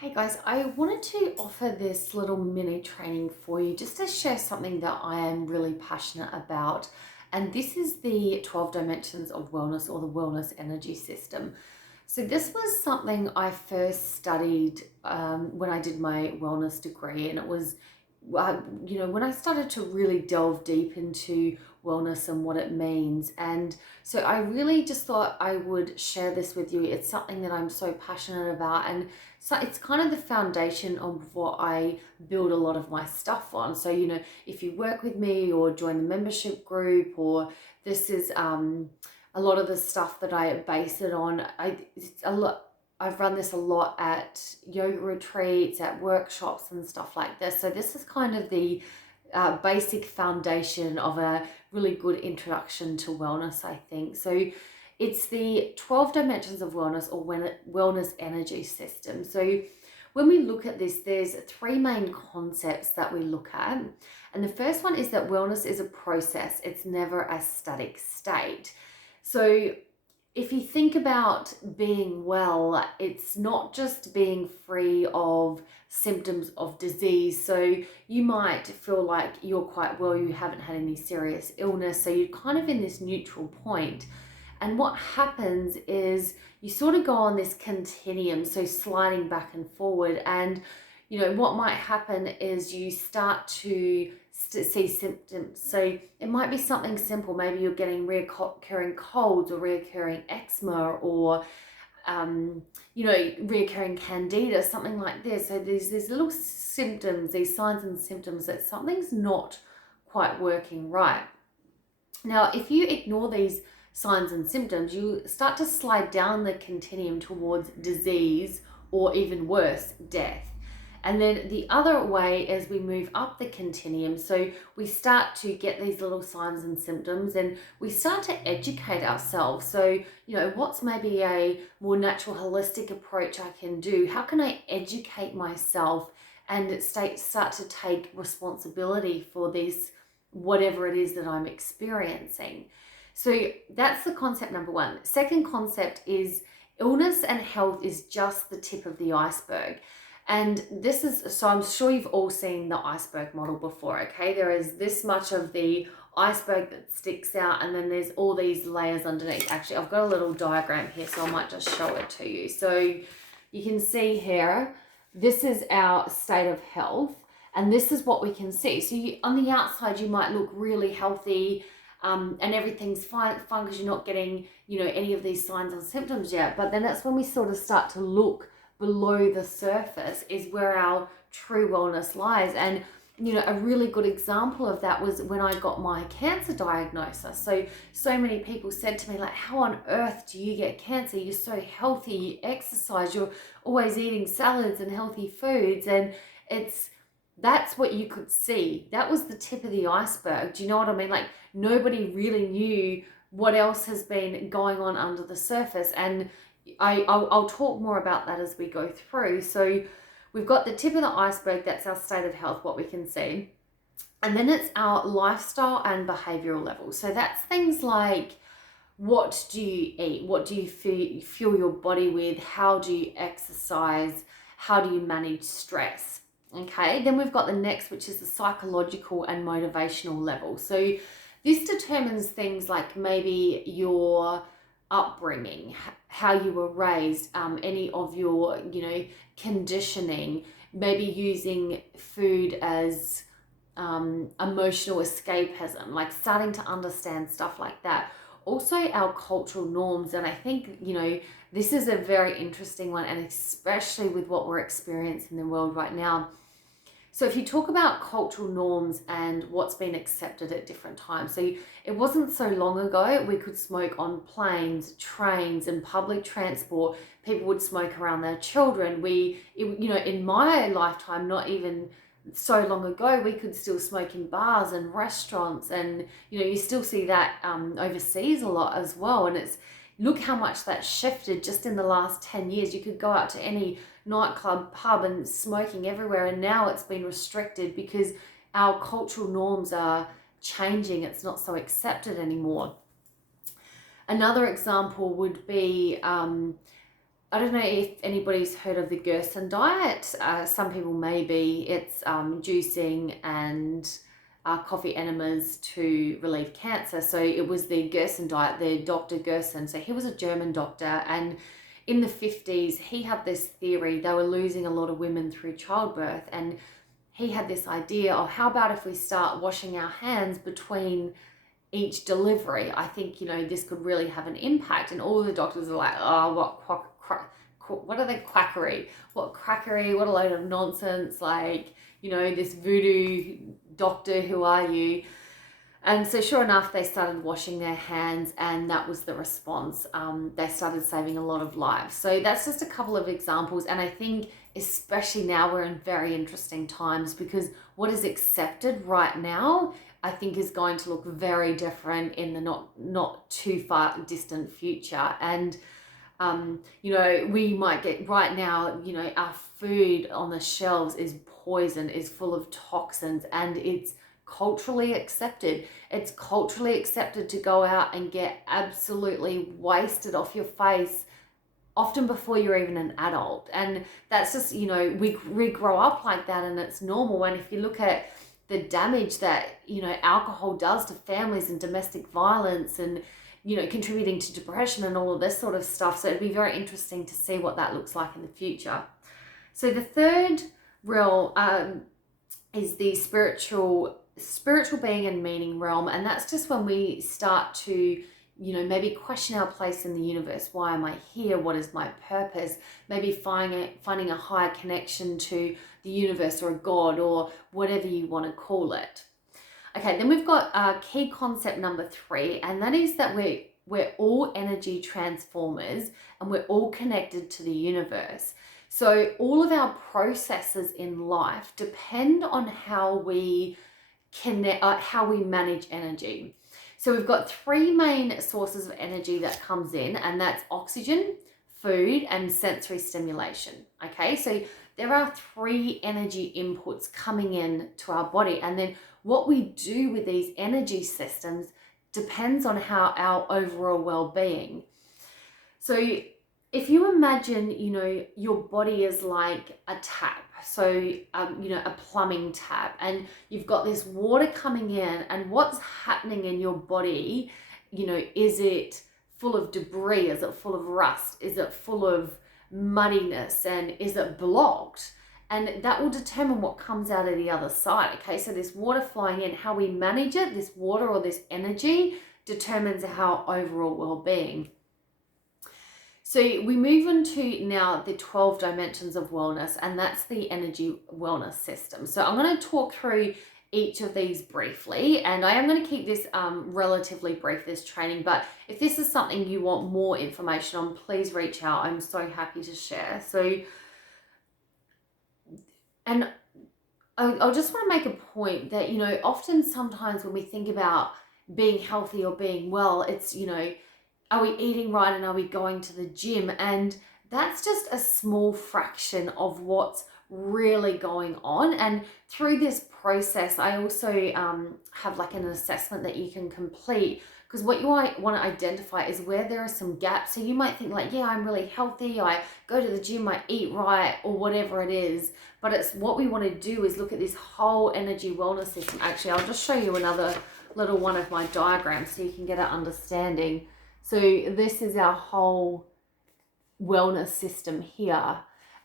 Hey guys, I wanted to offer this little mini training for you just to share something that I am really passionate about. And this is the 12 dimensions of wellness, or the wellness energy system. So this was something I first studied when I did my wellness degree, and it was, when I started to really delve deep into wellness and what it means. And so I really just thought I would share this with you. It's something that I'm so passionate about, and so it's kind of the foundation of what I build a lot of my stuff on. So, if you work with me or join the membership group, or this is a lot of the stuff that I base it on. I've run this a lot at yoga retreats, at workshops and stuff like this. So this is kind of the basic foundation of a really good introduction to wellness, I think. So it's the 12 dimensions of wellness, or wellness energy system. So when we look at this, there's three main concepts that we look at. And the first one is that wellness is a process. It's never a static state. So if you think about being well, it's not just being free of symptoms of disease. So you might feel like you're quite well, you haven't had any serious illness, so you're kind of in this neutral point. And what happens is you sort of go on this continuum, so sliding back and forward. And what might happen is you start to see symptoms. So it might be something simple. Maybe you're getting recurring colds, or recurring eczema, or recurring candida, something like this. So there's these little symptoms, these signs and symptoms that something's not quite working right. Now, if you ignore these signs and symptoms, you start to slide down the continuum towards disease, or even worse, death. And then the other way is we move up the continuum. So we start to get these little signs and symptoms, and we start to educate ourselves. So, what's maybe a more natural, holistic approach I can do? How can I educate myself and start to take responsibility for this, whatever it is that I'm experiencing? So that's the concept number one. Second concept is illness and health is just the tip of the iceberg. And this is, so I'm sure you've all seen the iceberg model before, okay? There is this much of the iceberg that sticks out, and then there's all these layers underneath. Actually, I've got a little diagram here, so I might just show it to you. So you can see here, this is our state of health, and this is what we can see. So on the outside, you might look really healthy, and everything's fine because you're not getting, any of these signs and symptoms yet. But then that's when we sort of start to look below the surface, is where our true wellness lies. And a really good example of that was when I got my cancer diagnosis. So many people said to me, like, how on earth do you get cancer? You're so healthy, you exercise, you're always eating salads and healthy foods. And that's what you could see. That was the tip of the iceberg. Do you know what I mean? Like, nobody really knew what else has been going on under the surface. And I'll talk more about that as we go through. So we've got the tip of the iceberg, that's our state of health, what we can see. And then it's our lifestyle and behavioral levels. So that's things like, what do you eat? What do you fuel your body with? How do you exercise? How do you manage stress? Okay, then we've got the next, which is the psychological and motivational level. So this determines things like maybe your upbringing, how you were raised, any of your, conditioning, maybe using food as emotional escapism, like starting to understand stuff like that. Also our cultural norms. And I think, this is a very interesting one, and especially with what we're experiencing in the world right now. So if you talk about cultural norms and what's been accepted at different times, so it wasn't so long ago we could smoke on planes, trains, and public transport. People would smoke around their children. In my lifetime, not even so long ago, we could still smoke in bars and restaurants, and you still see that overseas a lot as well. And look how much that shifted just in the last 10 years. You could go out to any nightclub, pub, and smoking everywhere, and now it's been restricted because our cultural norms are changing. It's not so accepted anymore. Another example would be I don't know if anybody's heard of the Gerson diet. Some people maybe. It's juicing and coffee enemas to relieve cancer. So it was the Gerson diet, the Dr. Gerson. So he was a German doctor, and in the 50s, he had this theory. They were losing a lot of women through childbirth, and he had this idea of how about if we start washing our hands between each delivery. I think, this could really have an impact. And all the doctors are like, oh, what are they, quackery? What crackery? What a load of nonsense. Like, this voodoo doctor, who are you? And so sure enough, they started washing their hands, and that was the response. They started saving a lot of lives. So that's just a couple of examples. And I think especially now we're in very interesting times, because what is accepted right now, I think, is going to look very different in the not too far distant future. And we might get right now, our food on the shelves is poison, is full of toxins, and it's culturally accepted. It's culturally accepted to go out and get absolutely wasted off your face, often before you're even an adult. And that's just, we grow up like that, and it's normal. And if you look at the damage that, alcohol does to families and domestic violence, and contributing to depression and all of this sort of stuff. So it'd be very interesting to see what that looks like in the future. So the third realm is the spiritual being and meaning realm. And that's just when we start to, maybe question our place in the universe. Why am I here? What is my purpose? Maybe finding a higher connection to the universe, or a God, or whatever you want to call it. Okay, then we've got key concept number 3, and that is that we're all energy transformers, and we're all connected to the universe. So all of our processes in life depend on how we manage energy. So we've got 3 main sources of energy that comes in, and that's oxygen, food, and sensory stimulation. Okay, so there are 3 energy inputs coming in to our body, and then what we do with these energy systems depends on how our overall well-being. So if you imagine, your body is like a tap, so, a plumbing tap, and you've got this water coming in, and what's happening in your body, is it full of debris? Is it full of rust? Is it full of muddiness? And is it blocked? And that will determine what comes out of the other side. Okay, so this water flowing in, how we manage it, this water or this energy, determines our overall well-being. So we move into now the 12 dimensions of wellness, and that's the energy wellness system. So I'm going to talk through each of these briefly, and I am going to keep this relatively brief, this training, but if this is something you want more information on, please reach out. I'm so happy to share. So, and I just want to make a point that, often sometimes when we think about being healthy or being well, it's, are we eating right and are we going to the gym? And that's just a small fraction of what's really going on. And through this process, I also have like an assessment that you can complete, because what you might want to identify is where there are some gaps. So you might think like, yeah, I'm really healthy, I go to the gym, I eat right, or whatever it is. But it's what we want to do is look at this whole energy wellness system. Actually, I'll just show you another little one of my diagrams so you can get an understanding. So this is our whole wellness system here.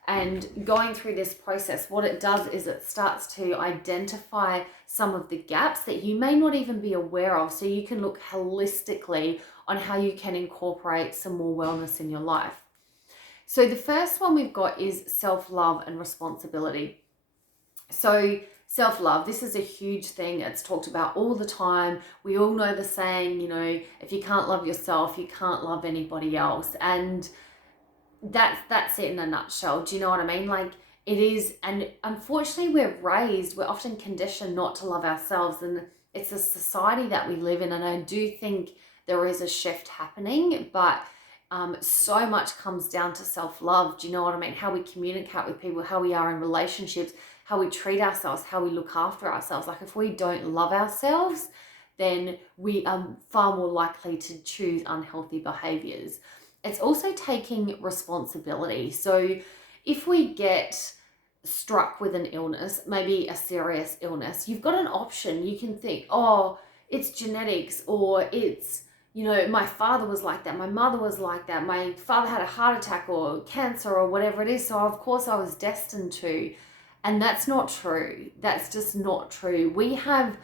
And going through this process, what it does is it starts to identify some of the gaps that you may not even be aware of, so you can look holistically on how you can incorporate some more wellness in your life. So the first one we've got is self-love and responsibility. So self-love, this is a huge thing. It's talked about all the time. We all know the saying, if you can't love yourself, you can't love anybody else. And that's it in a nutshell. Do you know what I mean? Like, it is, and unfortunately we're often conditioned not to love ourselves, and it's a society that we live in. And I do think there is a shift happening, but so much comes down to self-love. Do you know what I mean? How we communicate with people, how we are in relationships, how we treat ourselves, how we look after ourselves. Like, if we don't love ourselves, then we are far more likely to choose unhealthy behaviors. it's also taking responsibility. So if we get struck with an illness, maybe a serious illness, you've got an option. You can think, oh, it's genetics, or it's, my father was like that, my mother was like that, my father had a heart attack or cancer or whatever it is, so of course I was destined to. And that's not true. That's just not true. We have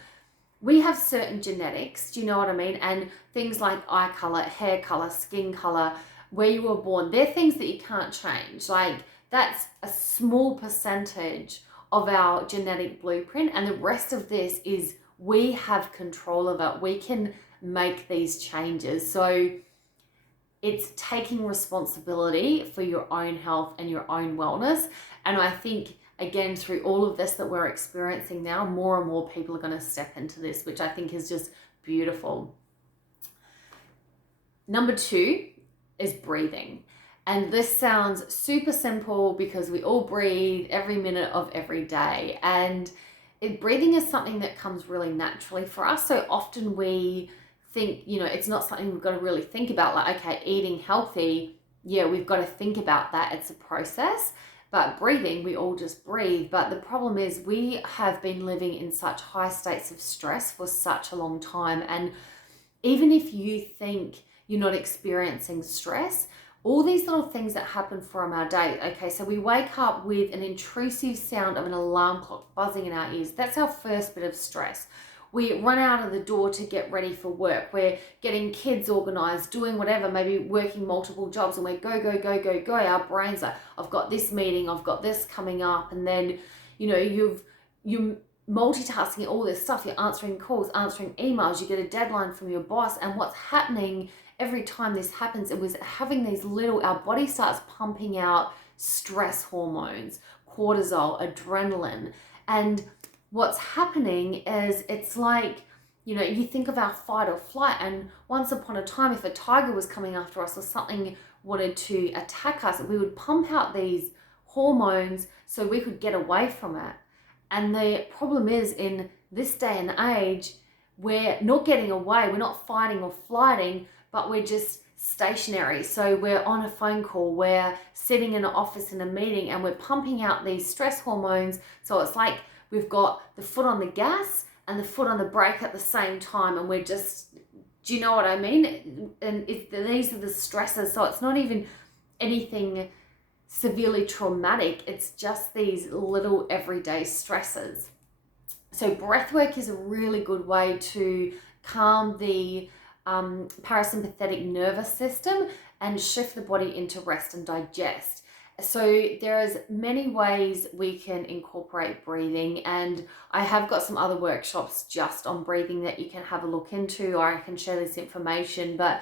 certain genetics, do you know what I mean? And things like eye color, hair color, skin color, where you were born, they're things that you can't change. Like, that's a small percentage of our genetic blueprint, and the rest of this is we have control of it. We can make these changes. So it's taking responsibility for your own health and your own wellness. And I think, again, through all of this that we're experiencing now, more and more people are going to step into this, which I think is just beautiful. Number 2 is breathing. And this sounds super simple because we all breathe every minute of every day. And breathing is something that comes really naturally for us. So often we think, it's not something we've got to really think about. Like, okay, eating healthy, yeah, we've got to think about that. It's a process. But breathing, we all just breathe. But the problem is we have been living in such high states of stress for such a long time. And even if you think you're not experiencing stress, all these little things that happen from our day. Okay, so we wake up with an intrusive sound of an alarm clock buzzing in our ears. That's our first bit of stress. We run out of the door to get ready for work. We're getting kids organized, doing whatever, maybe working multiple jobs, and we go, go, go, go, go. Our brains are, I've got this meeting, I've got this coming up. And then, you're multitasking all this stuff. You're answering calls, answering emails, you get a deadline from your boss. And what's happening every time this happens, it was having our body starts pumping out stress hormones, cortisol, adrenaline. And what's happening is it's like, you think of our fight or flight, and once upon a time, if a tiger was coming after us or something wanted to attack us, we would pump out these hormones so we could get away from it. And the problem is, in this day and age, we're not getting away, we're not fighting or flighting, but we're just stationary. So we're on a phone call, we're sitting in an office in a meeting, and we're pumping out these stress hormones. So it's like we've got the foot on the gas and the foot on the brake at the same time, and we're just, do you know what I mean? And these are the stresses. So it's not even anything severely traumatic, it's just these little everyday stresses. So breath work is a really good way to calm the parasympathetic nervous system and shift the body into rest and digest. So there's many ways we can incorporate breathing, and I have got some other workshops just on breathing that you can have a look into, or I can share this information. But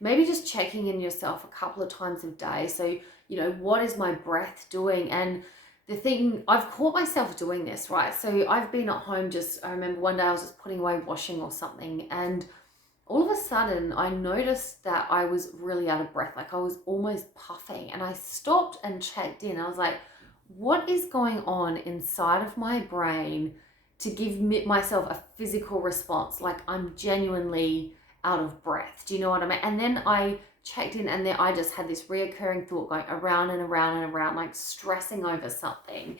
maybe just checking in yourself a couple of times a day. So, what is my breath doing? And the thing, I've caught myself doing this, right? So I've been at home I remember one day I was just putting away washing or something, and all of a sudden I noticed that I was really out of breath. Like, I was almost puffing, and I stopped and checked in. I was like, what is going on inside of my brain to give myself a physical response? Like, I'm genuinely out of breath. Do you know what I mean? And then I checked in, and then I just had this reoccurring thought going around and around and around, like stressing over something.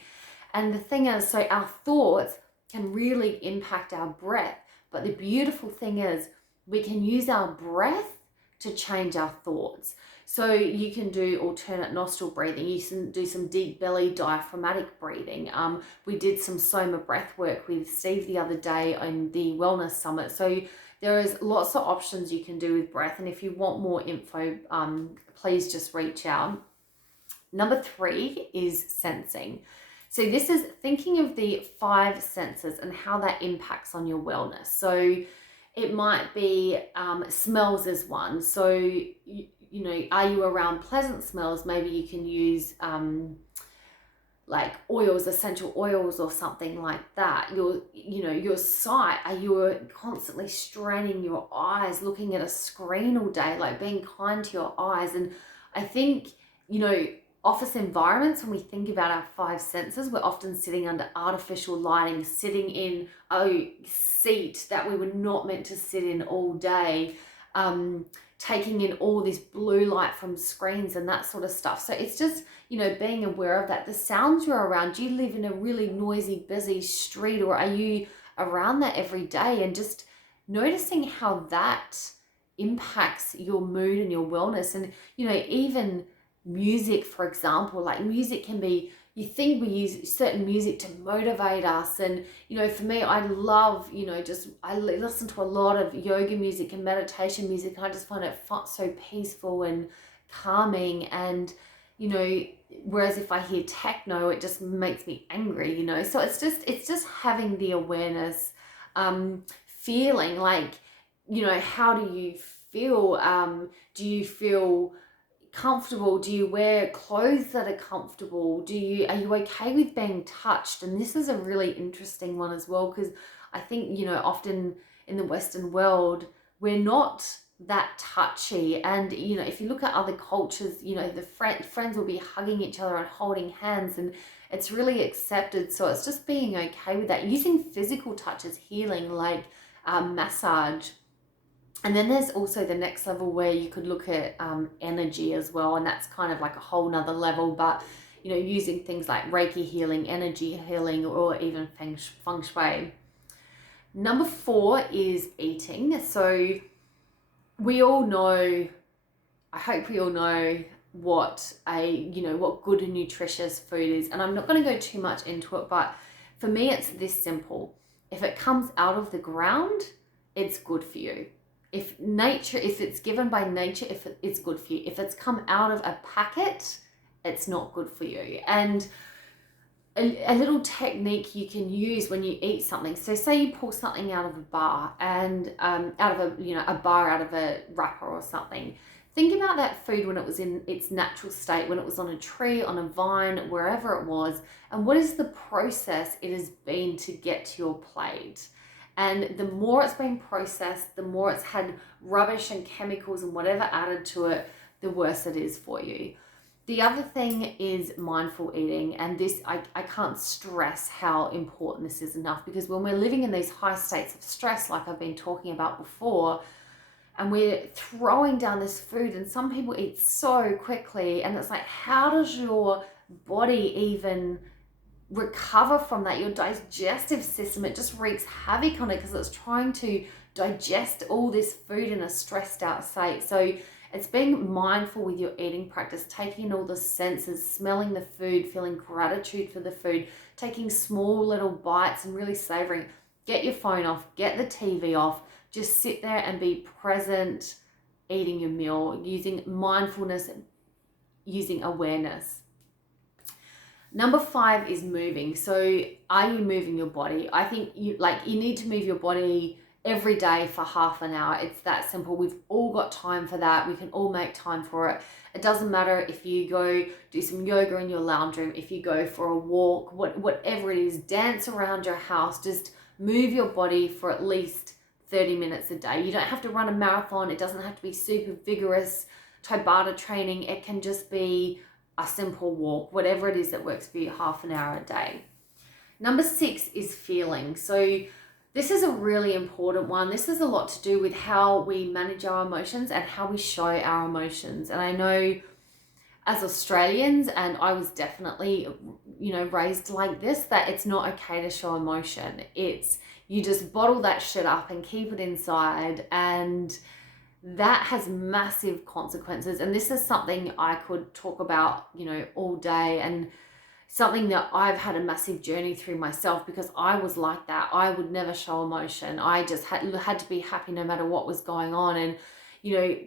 And the thing is, so our thoughts can really impact our breath. But the beautiful thing is, we can use our breath to change our thoughts. So you can do alternate nostril breathing. You can do some deep belly diaphragmatic breathing. We did some Soma breath work with Steve the other day on the Wellness Summit. So there is lots of options you can do with breath. And if you want more info, please just reach out. Number 3 is sensing. So this is thinking of the 5 senses and how that impacts on your wellness. So it might be smells is one. So, are you around pleasant smells? Maybe you can use like oils, essential oils or something like that. Your sight, are you constantly straining your eyes, looking at a screen all day, like being kind to your eyes? And I think, office environments, when we think about our 5 senses, we're often sitting under artificial lighting, sitting in a seat that we were not meant to sit in all day. taking in all this blue light from screens and that sort of stuff. So it's just, you know, being aware of that. The sounds you're around, do you live in a really noisy, busy street, or are you around that every day? And just noticing how that impacts your mood and your wellness. And, you know, even music, for example, like music can be, you think we use certain music to motivate us. And, you know, for me, I love, you know, just, I listen to a lot of yoga music and meditation music. And I just find it so peaceful and calming. And, you know, whereas if I hear techno, it just makes me angry, you know. So it's just having the awareness, feeling like, you know, how do you feel? Do you feel comfortable? Do you wear clothes that are comfortable? Are you okay with being touched? And this is a really interesting one as well, because I think, you know, often in the Western world, we're not that touchy. And, you know, if you look at other cultures, you know, the friends will be hugging each other and holding hands, and it's really accepted. So it's just being okay with that, using physical touch as healing, like massage. And then there's also the next level where you could look at energy as well. And that's kind of like a whole nother level, but, you know, using things like Reiki healing, energy healing, or even feng shui. Number 4 is eating. So we all know, I hope we all know what good and nutritious food is. And I'm not going to go too much into it, but for me, it's this simple. If it comes out of the ground, it's good for you. If it's given by nature, if it's good for you. If it's come out of a packet, it's not good for you. And a little technique you can use when you eat something. So say you pull something out of a bar, and out of a wrapper or something. Think about that food when it was in its natural state, when it was on a tree, on a vine, wherever it was, and what is the process it has been to get to your plate. And the more it's been processed, the more it's had rubbish and chemicals and whatever added to it, the worse it is for you. The other thing is mindful eating. And this, I can't stress how important this is enough, because when we're living in these high states of stress, like I've been talking about before, and we're throwing down this food, and some people eat so quickly, and it's like, how does your body even recover from that? Your digestive system, it just wreaks havoc on it, because it's trying to digest all this food in a stressed out state. So it's being mindful with your eating practice, taking in all the senses, smelling the food, feeling gratitude for the food, taking small little bites and really savoring. Get your phone off, get the TV off, just sit there and be present, eating your meal, using mindfulness, using awareness. Number 5 is moving. So are you moving your body? I think you need to move your body every day for half an hour. It's that simple. We've all got time for that. We can all make time for it. It doesn't matter if you go do some yoga in your lounge room, if you go for a walk, whatever it is, dance around your house, just move your body for at least 30 minutes a day. You don't have to run a marathon. It doesn't have to be super vigorous Tabata training. It can just be a simple walk, whatever it is that works for you, half an hour a day. Number 6 is feeling. So this is a really important one. This has a lot to do with how we manage our emotions and how we show our emotions. And I know as Australians, and I was definitely, raised like this, that it's not okay to show emotion. It's, you just bottle that shit up and keep it inside, and that has massive consequences. And this is something I could talk about, all day, and something that I've had a massive journey through myself, because I was like that. I would never show emotion. I just had to be happy no matter what was going on. And,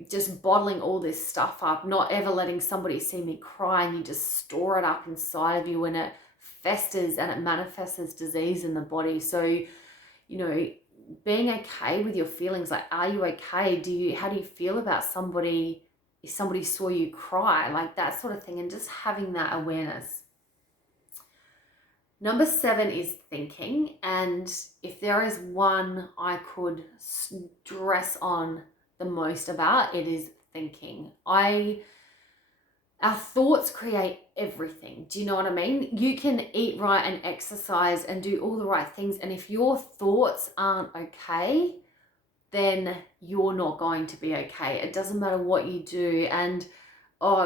just bottling all this stuff up, not ever letting somebody see me cry, and you just store it up inside of you, and it festers and it manifests as disease in the body. So, being okay with your feelings, like, are you okay? How do you feel about somebody, if somebody saw you cry, like that sort of thing, and just having that awareness. Number 7 is thinking. And if there is one I could stress on the most about, it is thinking. Our thoughts create everything. Do you know what I mean? You can eat right and exercise and do all the right things, and if your thoughts aren't okay, then you're not going to be okay. It doesn't matter what you do. And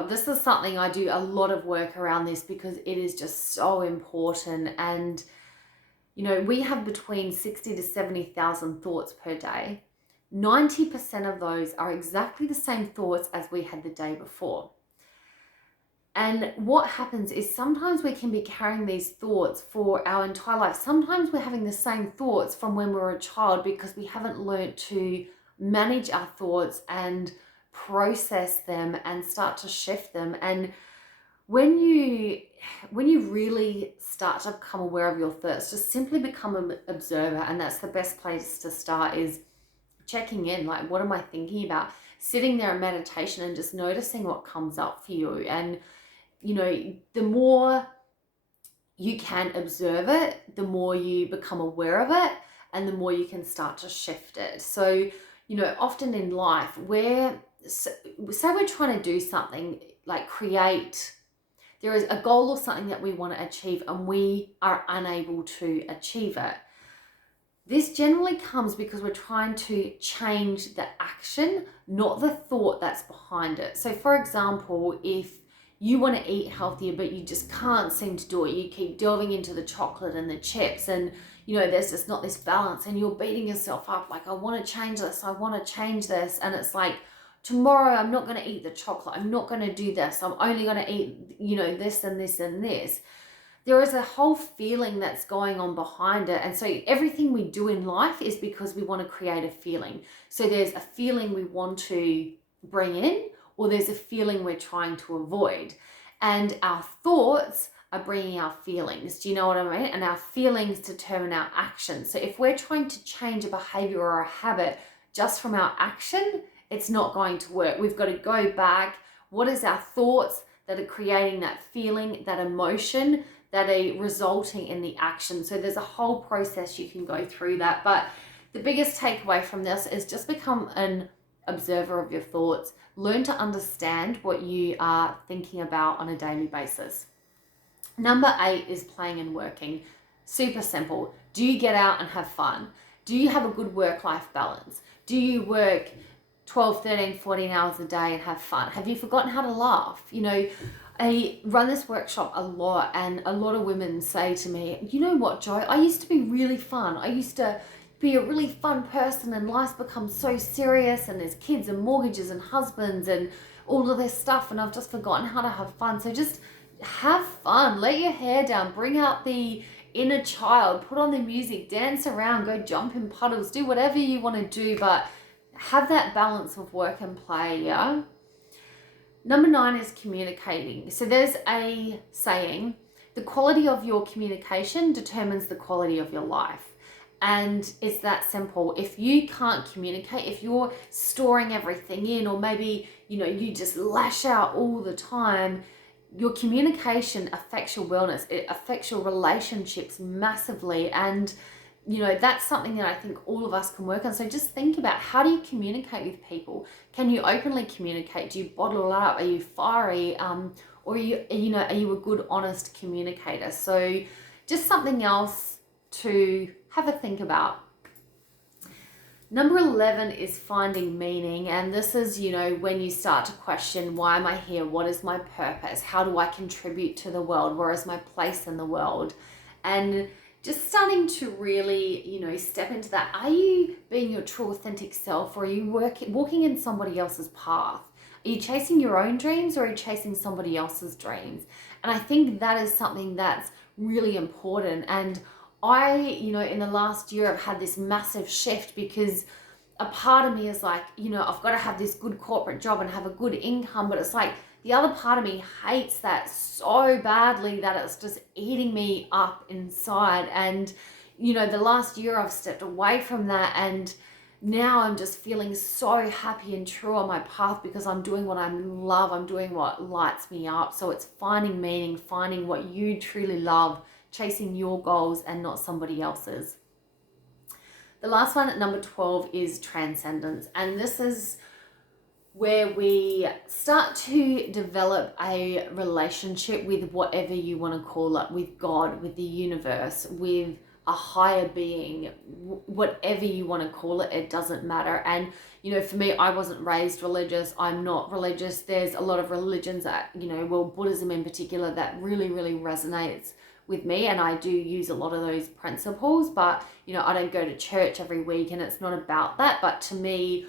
this is something I do a lot of work around this because it is just so important. And we have between 60 to 70,000 thoughts per day. 90% of those are exactly the same thoughts as we had the day before. And what happens is sometimes we can be carrying these thoughts for our entire life. Sometimes we're having the same thoughts from when we were a child because we haven't learned to manage our thoughts and process them and start to shift them. And when you really start to become aware of your thoughts, just simply become an observer. And that's the best place to start, is checking in, like, what am I thinking about? Sitting there in meditation and just noticing what comes up for you. And the more you can observe it, the more you become aware of it, and the more you can start to shift it. So, often in life, say we're trying to do something, like there is a goal or something that we want to achieve, and we are unable to achieve it. This generally comes because we're trying to change the action, not the thought that's behind it. So, for example, if you want to eat healthier, but you just can't seem to do it. You keep delving into the chocolate and the chips, and there's just not this balance, and you're beating yourself up like, I want to change this, I want to change this. And it's like, tomorrow I'm not going to eat the chocolate, I'm not going to do this, I'm only going to eat, this and this and this. There is a whole feeling that's going on behind it. And so everything we do in life is because we want to create a feeling. So there's a feeling we want to bring in, or there's a feeling we're trying to avoid. And our thoughts are bringing our feelings. Do you know what I mean? And our feelings determine our action. So if we're trying to change a behavior or a habit just from our action, it's not going to work. We've got to go back. What is our thoughts that are creating that feeling, that emotion, that are resulting in the action? So there's a whole process you can go through that. But the biggest takeaway from this is just become an observer of your thoughts. Learn to understand what you are thinking about on a daily basis. Number 8 is playing and working. Super simple. Do you get out and have fun? Do you have a good work-life balance? Do you work 12, 13, 14 hours a day and have fun? Have you forgotten how to laugh? I run this workshop a lot, and a lot of women say to me, you know what, Jo, I used to be really fun. I used to be a really fun person, and life's become so serious, and there's kids and mortgages and husbands and all of this stuff, and I've just forgotten how to have fun. So just have fun, let your hair down, bring out the inner child, put on the music, dance around, go jump in puddles, do whatever you want to do, but have that balance of work and play. Yeah. Number 9 is communicating. So there's a saying, the quality of your communication determines the quality of your life. And it's that simple. If you can't communicate, if you're storing everything in, or maybe, you just lash out all the time, your communication affects your wellness. It affects your relationships massively. And, that's something that I think all of us can work on. So just think about, how do you communicate with people? Can you openly communicate? Do you bottle it up? Are you fiery? Or are you a good, honest communicator? So just something else to have a think about. Number 11 is finding meaning. And this is, when you start to question, why am I here? What is my purpose? How do I contribute to the world? Where is my place in the world? And just starting to really, step into that. Are you being your true, authentic self, or are you walking in somebody else's path? Are you chasing your own dreams, or are you chasing somebody else's dreams? And I think that is something that's really important. And I, in the last year, I've had this massive shift, because a part of me is like, I've got to have this good corporate job and have a good income, but it's like the other part of me hates that so badly that it's just eating me up inside. And, the last year I've stepped away from that, and now I'm just feeling so happy and true on my path, because I'm doing what I love. I'm doing what lights me up. So it's finding meaning, finding what you truly love, chasing your goals and not somebody else's. The last one at number 12 is transcendence. And this is where we start to develop a relationship with whatever you want to call it, with God, with the universe, with a higher being, whatever you want to call it, it doesn't matter. And for me, I wasn't raised religious. I'm not religious. There's a lot of religions that, well, Buddhism in particular, that really, really resonates with me, and I do use a lot of those principles, but I don't go to church every week, and it's not about that. But to me,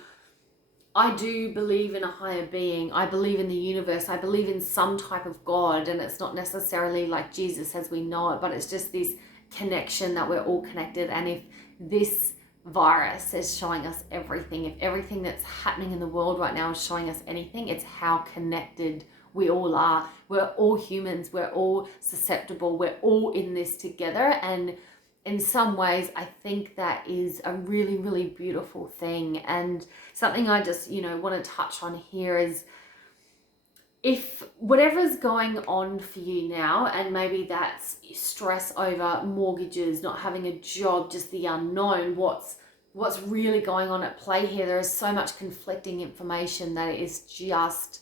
I do believe in a higher being. I believe in the universe. I believe in some type of God, and it's not necessarily like Jesus as we know it, but it's just this connection that we're all connected. And if this virus is showing us everything, if everything that's happening in the world right now is showing us anything, it's how connected we all are. We're all humans. We're all susceptible. We're all in this together. And in some ways, I think that is a really, really beautiful thing. And something I just, want to touch on here is, if whatever's going on for you now, and maybe that's stress over mortgages, not having a job, just the unknown, what's really going on at play here, there is so much conflicting information that it is just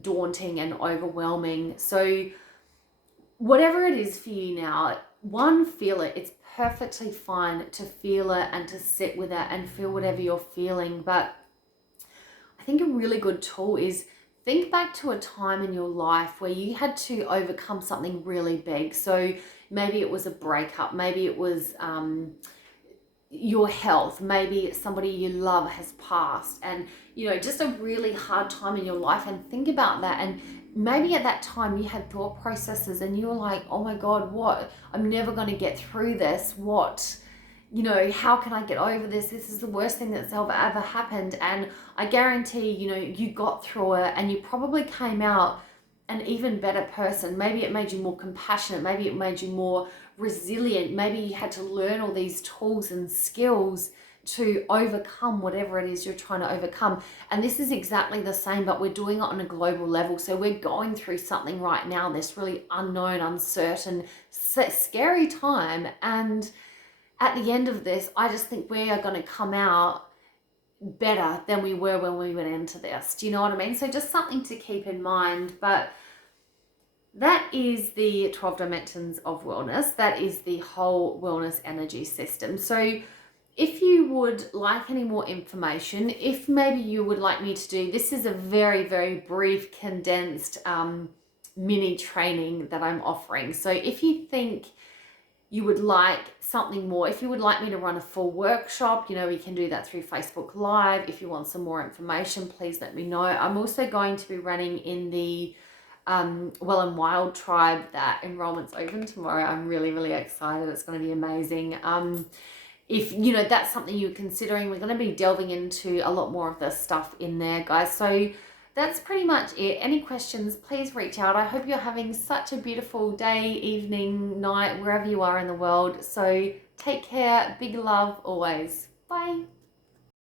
daunting and overwhelming. So whatever it is for you now, feel it. It's perfectly fine to feel it and to sit with it and feel whatever you're feeling. But I think a really good tool is, think back to a time in your life where you had to overcome something really big. So maybe it was a breakup, maybe it was your health, maybe somebody you love has passed, and just a really hard time in your life. And think about that, and maybe at that time you had thought processes and you were like, oh my God, what? I'm never going to get through this. What? How can I get over this? This is the worst thing that's ever happened. And I guarantee, you got through it, and you probably came out an even better person. Maybe it made you more compassionate. Maybe it made you more resilient. Maybe you had to learn all these tools and skills to overcome whatever it is you're trying to overcome. And this is exactly the same, but we're doing it on a global level. So we're going through something right now, this really unknown, uncertain, scary time. And at the end of this, I just think we are going to come out better than we were when we went into this. Do you know what I mean? So just something to keep in mind. But that is the 12 dimensions of wellness. That is the whole wellness energy system. So if you would like any more information, if maybe you would like me to do, this is a very, very brief, condensed mini training that I'm offering. So if you think you would like something more, if you would like me to run a full workshop, we can do that through Facebook Live. If you want some more information, please let me know. I'm also going to be running in the Well and Wild tribe. That enrollment's open tomorrow. I'm really, really excited. It's going to be amazing. If that's something you're considering, we're going to be delving into a lot more of this stuff in there, guys. So that's pretty much it. Any questions, please reach out. I hope you're having such a beautiful day, evening, night, wherever you are in the world. So take care. Big love always. Bye.